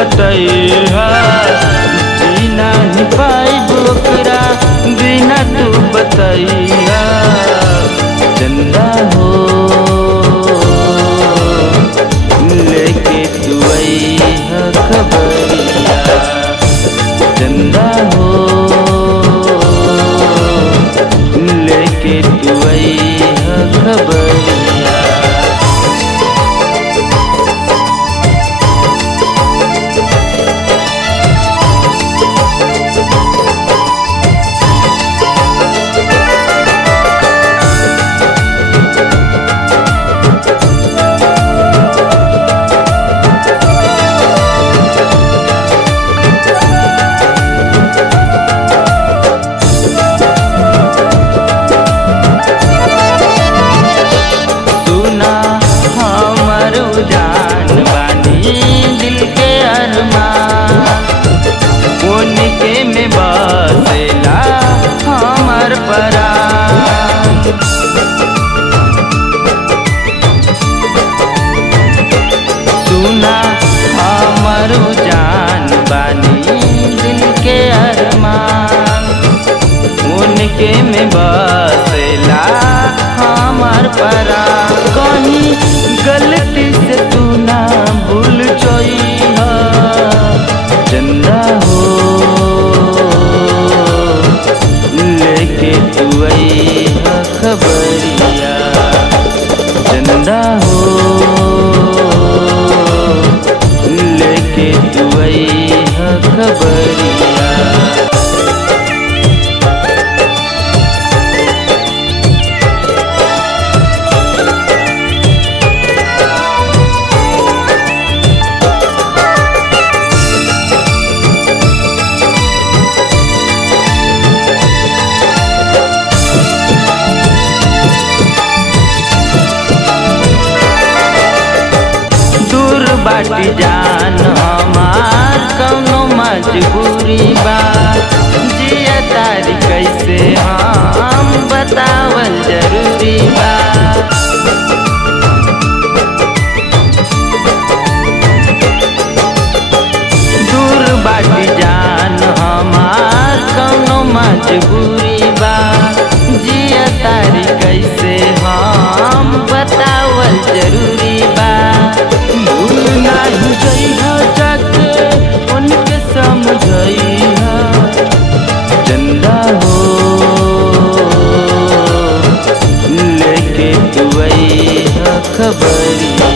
बतैहा, जी नहीं पाइब ओकरा बिना तू बतैहा। चंदा हो लेके तू अइहा खबरिया, चंदा हो लेके तू अइहा खबरिया। सुना हमर जान बानी दिल के अरमान, उनके में बसेला हमर परान। कहीं गलती से तू ना भूल जइहा, चंदा हो लेके तू अइहा खबरिया, चंदा हो लेके तू अइहा खबरिया। बाटी जान हमार कौनो मजबूरी बा, जिया तारी कैसे हम बतावल जरूरी बा। दूर बाटी जान हमार कौनो मजबूरी बा, जिया तारी कैसे हम बतावल जरूरी बा। भूल नहीं जइहा जाके उनके समझइहा, चंदा हो लेके तू अइहा खबरिया,